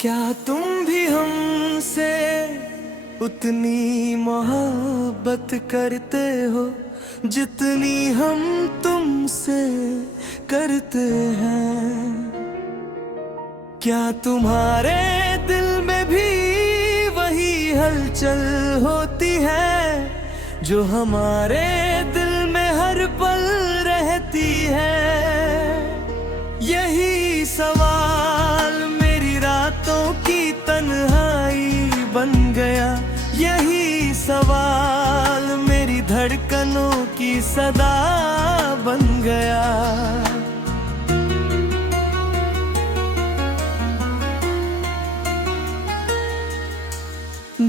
क्या तुम भी हमसे उतनी मोहब्बत करते हो जितनी हम तुमसे करते हैं? क्या तुम्हारे दिल में भी वही हलचल होती है जो हमारे दिल में हर पल रहती है? यही सवाल मेरी रातों की तन्हाई बन गया, यही सवाल मेरी धड़कनों की सदा बन गया।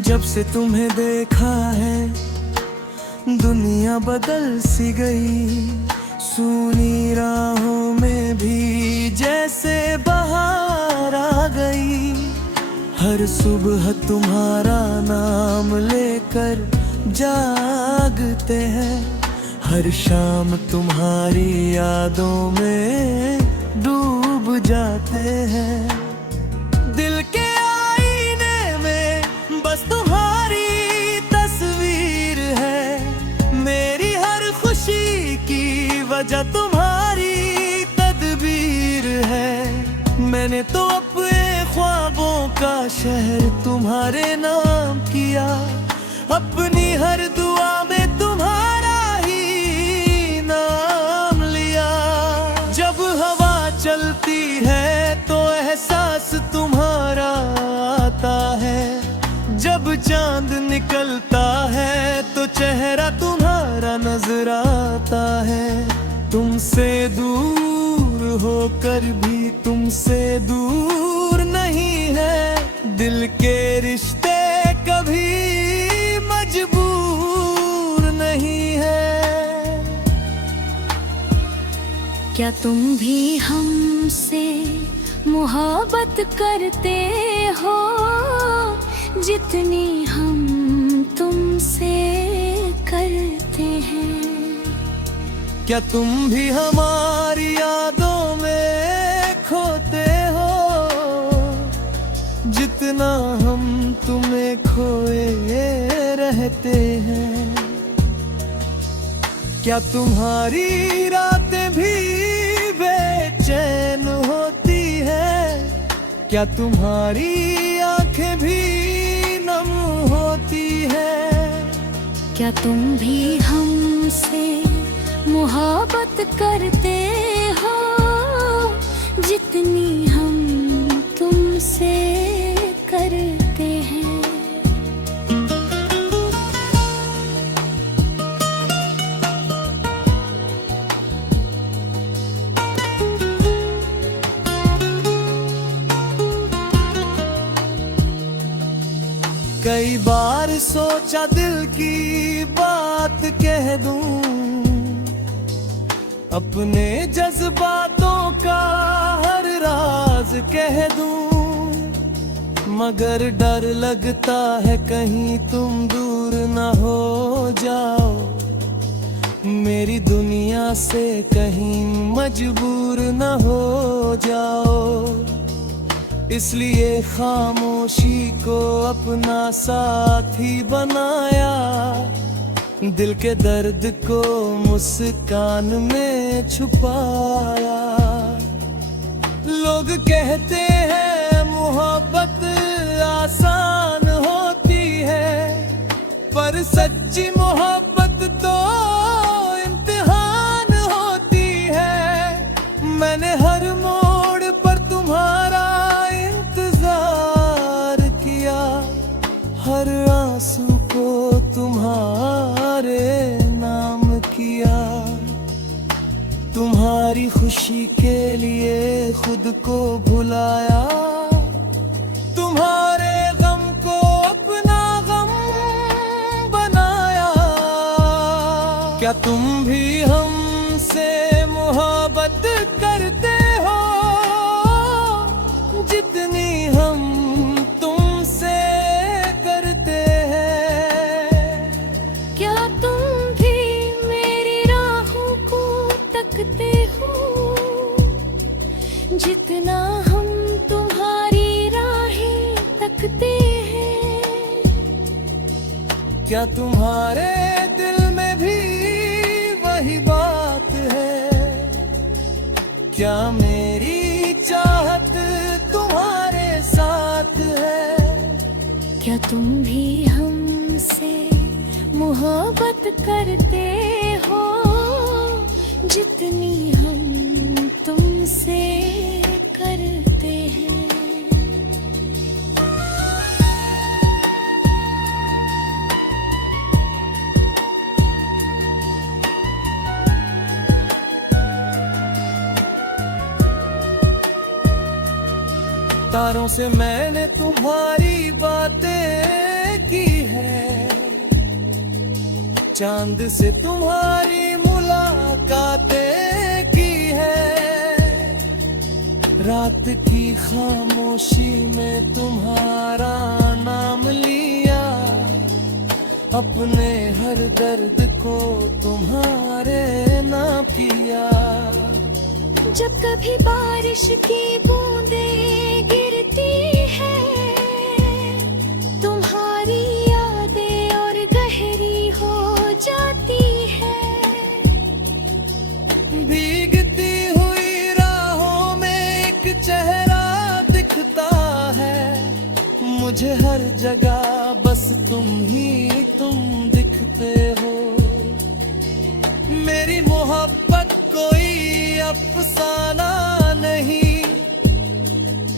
जब से तुम्हें देखा है दुनिया बदल सी गई, सूनी राहों में भी जैसे बहार आ गई। हर सुबह तुम्हारा नाम लेकर जागते हैं, हर शाम तुम्हारी यादों में डूब जाते हैं। दिल के आईने में बस तुम्हारी तस्वीर है, मेरी हर खुशी की वजह तुम्हारी तदबीर है। मैंने तो अपने ख्वाबों का शहर तुम्हारे नाम किया, अपनी हर दुआ में तुम्हारा ही नाम लिया। जब हवा चलती है तो एहसास तुम्हारा आता है, जब चांद निकलता है तो चेहरा तुम्हारा नजर आता है। तुमसे दूर होकर भी तुमसे दूर नहीं है, दिल के रिश्ते कभी मजबूर नहीं है। क्या तुम भी हमसे मोहब्बत करते हो जितनी हम तुमसे करते हैं? क्या तुम भी हमारी यादों में खोते हो जितना हम तुम्हें खोए रहते हैं? क्या तुम्हारी रातें भी बेचैन होती है? क्या तुम्हारी आंखें भी नम होती है? क्या तुम भी हमसे मोहब्बत करते हो जितनी हम तुमसे करते हैं? कई बार सोचा दिल की बात कह दूं, अपने जज्बातों का हर राज कह दूं, मगर डर लगता है कहीं तुम दूर न हो जाओ, मेरी दुनिया से कहीं मजबूर न हो जाओ। इसलिए खामोशी को अपना साथी बनाया, दिल के दर्द को मुस्कान में छुपाया। लोग कहते हैं मोहब्बत आसान होती है, पर सच्ची मोहब्बत तो इम्तिहान होती है। मैंने हर मोड़ पर तुम्हारा इंतजार किया, हर आंसू को तुम्हारे नाम किया। तुम्हारी खुशी के लिए खुद को भुलाया, तुम्हारे गम को अपना गम बनाया। क्या तुम भी हमसे मोहब्बत करते हो जितनी हम तुमसे करते हैं? क्या तुम भी मेरी राहों को तकते हो जितना हम तुम्हारी राहें क्या तुम्हारे दिल में भी वही बात है? क्या मेरी चाहत तुम्हारे साथ है? क्या तुम भी हमसे मोहब्बत करते हो जितनी हम तुमसे करते हैं? तारों से मैंने तुम्हारी बातें की है, चांद से तुम्हारी मुलाकातें की है, रात की खामोशी में तुम्हारा नाम लिया, अपने हर दर्द को तुम्हारे नाम किया। जब कभी बारिश की बूंदें गिरती है, तुम्हारी यादें और गहरी हो जाती है। भीगती हुई राहों में एक चेहरा दिखता है, मुझे हर जगह बस तुम ही तुम दिखते हो। मेरी मोहब्बत कोई अफसाना नहीं,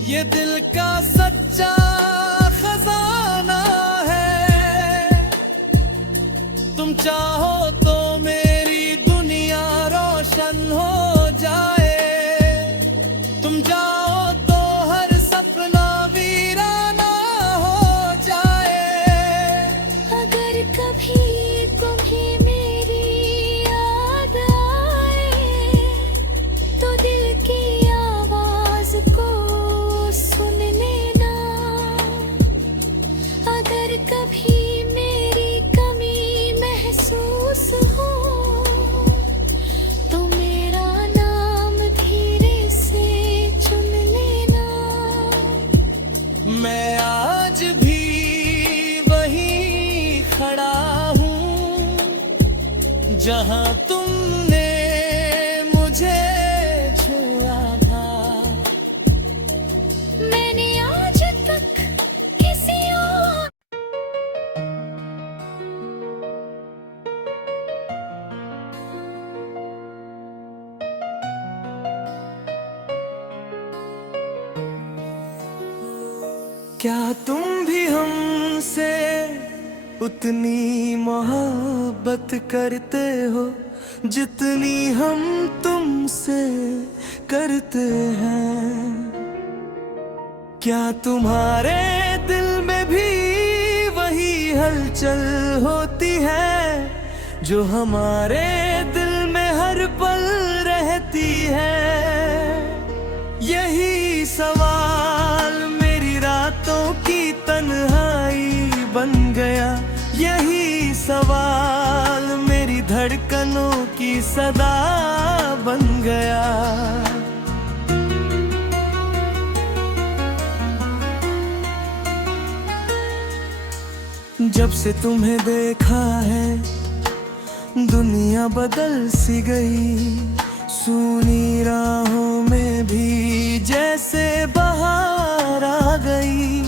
ये दिल का सच्चा खजाना है। तुम चाहो तो मेरी दुनिया रोशन हो जाए, तुम जाओ तो हर सपना वीराना हो जाए। अगर कभी तुम्हें मेरी याद आए तो दिल की आवाज को सुन लेना। अगर कभी मेरी कमी महसूस हो तो मेरा नाम धीरे से चुन लेना। मैं आज भी वहीं खड़ा हूँ जहाँ तुमने मुझे छुआ था। मैंने आज तक किसी और क्या तुम भी हमसे उतनी मोहब्बत करते हो जितनी हम तुमसे करते हैं? क्या तुम्हारे दिल में भी वही हलचल होती है जो हमारे दिल में हर पल रहती है? यही सवाल मेरी रातों की तन्हाई बन गया, यही सवाल मेरी धड़कनों की सदा बन गया। जब से तुम्हें देखा है दुनिया बदल सी गई, सूनी राहों में भी जैसे बहार आ गई।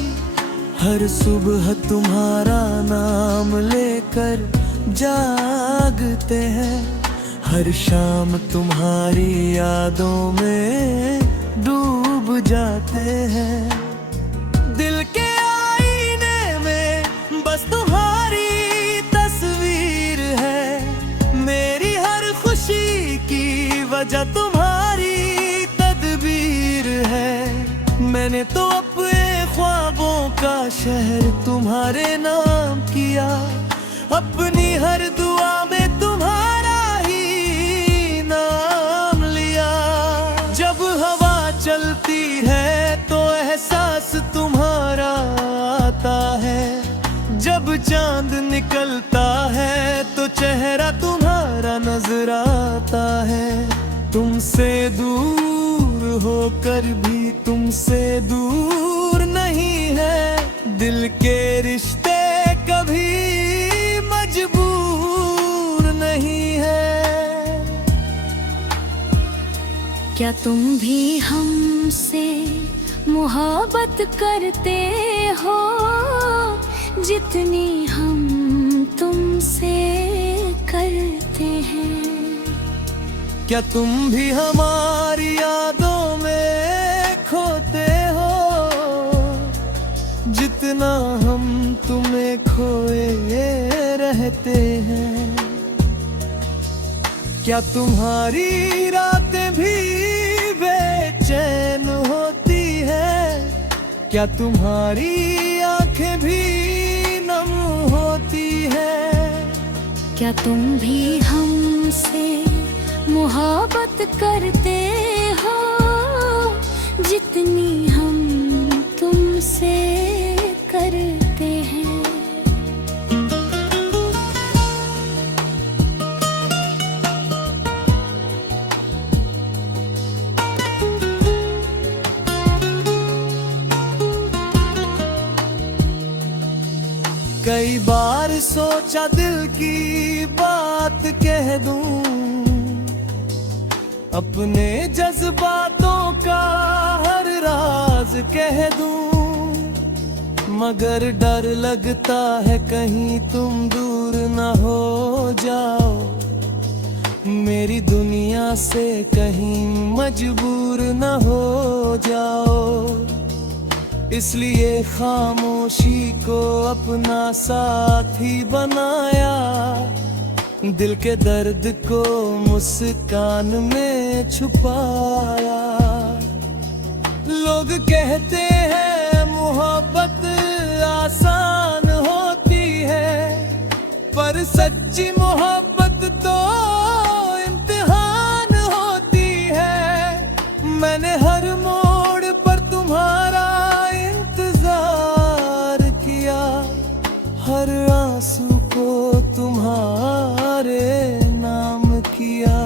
हर सुबह तुम्हारा नाम लेकर जागते हैं, हर शाम तुम्हारी यादों में डूब जाते हैं। दिल के आईने में बस तुम्हारी तस्वीर है, मेरी हर खुशी की वजह तुम्हारी तदबीर है। मैंने तो अपने ख्वाबों का शहर तुम्हारे नाम किया, अपनी हर दुआ में तुम्हारा ही नाम लिया। जब हवा चलती है तो एहसास तुम्हारा आता है, जब चांद निकलता है तो चेहरा तुम्हारा नजर आता है। तुमसे दूर होकर भी तुमसे दूर नहीं है, दिल के रिश्ते कभी क्या तुम भी हमसे मोहब्बत करते हो जितनी हम तुमसे करते हैं? क्या तुम भी हमारी यादों में खोते हो जितना हम तुम्हें खोए रहते हैं? क्या तुम्हारी रातें भी बेचैन होती है? क्या तुम्हारी आंखें भी नम होती है? क्या तुम भी हमसे मोहब्बत करते हो जितनी हम तुमसे करते हैं? कई बार सोचा दिल की बात कह दूं, अपने जज्बातों का हर राज कह दूं, मगर डर लगता है कहीं तुम दूर न हो जाओ, मेरी दुनिया से कहीं मजबूर न हो जाओ। इसलिए खामोशी को अपना साथी बनाया, दिल के दर्द को मुस्कान में छुपाया। लोग कहते हैं मोहब्बत आसान होती है, पर सच्ची मोहब्बत तो इम्तिहान होती है। मैंने हर मोड़ पर तुम्हारा इंतजार किया, हर आंसू को तुम्हारे नाम किया,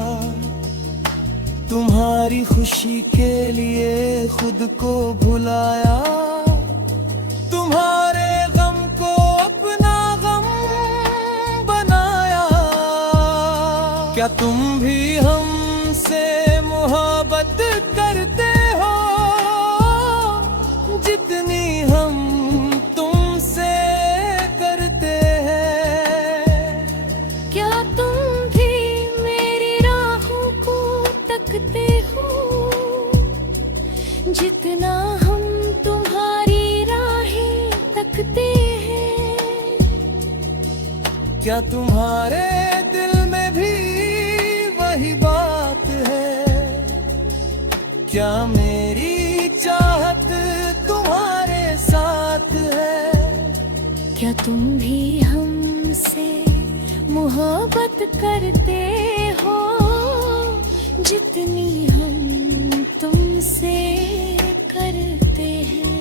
तुम्हारी खुशी के लिए खुद को भुलाया, तुम्हारे गम को अपना गम बनाया। क्या तुम भी हमसे मोहब्बत करते हो जितनी हम तुमसे करते हैं? क्या तुम भी मेरी राहों को तकते हो जितना हम तुम्हारी राहें तकते हैं? क्या तुम्हारे दिल में भी वही बात है? क्या मेरी चाहत तुम्हारे साथ है? क्या तुम भी हमसे मोहब्बत करते हो जितनी हम तुमसे करते हैं?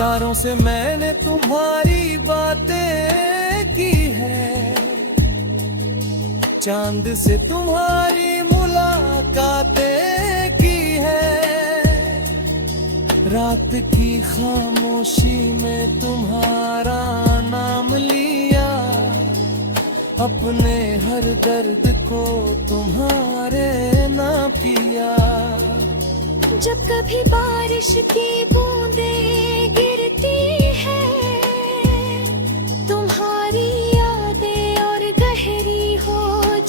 तारों से मैंने तुम्हारी बातें की है, चांद से तुम्हारी मुलाकातें की है, रात की खामोशी में तुम्हारा नाम लिया, अपने हर दर्द को तुम्हारे ना पिया। जब कभी बारिश की बूंदें गिरती है, तुम्हारी यादें और गहरी हो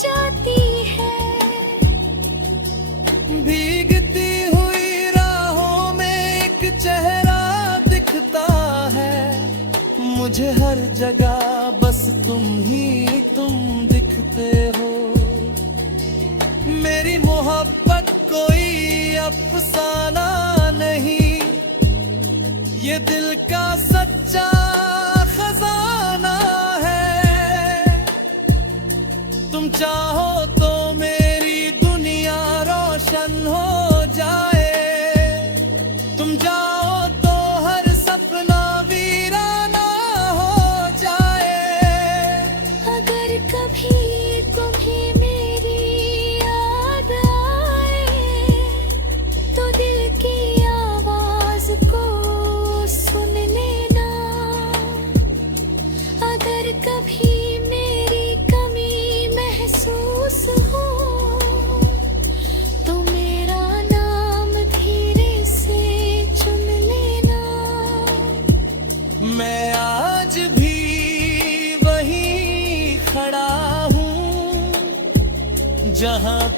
जाती है। भीगती हुई राहों में एक चेहरा दिखता है, मुझे हर जगह बस तुम ही तुम दिखते हो। मेरी मोहब्बत कोई अफसाना नहीं, ये दिल का सच्चा खजाना है। तुम चाहो तो मेरी दुनिया रोशन हो जाए, तुम जाओ तो हर सपना वीराना हो जाए। अगर कभी तुम्हें मेरी याद आए अगर कभी मेरी कमी महसूस हो तो मेरा नाम धीरे से चुन लेना। मैं आज भी वही खड़ा हूँ जहाँ